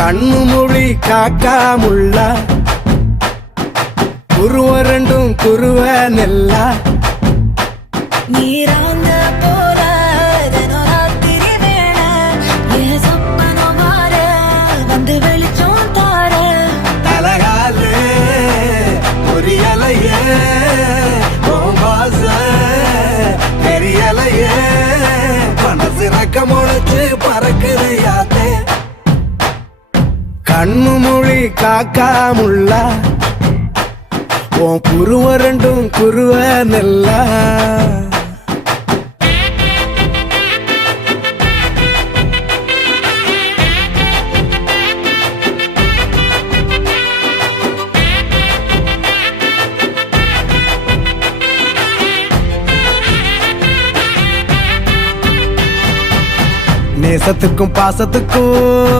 கண்ணு மொழி காக்காமுள்ள குருவ ரெண்டும் குருவ நெல்லா நீராங்க போல தினராத்திரி வேண என் சொப்பனம் மாற வந்து வெளிச்சம் தார தலகாலே பொரியலையே ஓம்பாச பெரியலையே மனசு ரக்க முளைச்சு பறக்குது யாத்தே கண்ணு மொழி காக்காமுள்ள உன் குருவ ரெண்டும் குருவ நெல்லா நேசத்துக்கும் பாசத்துக்கும்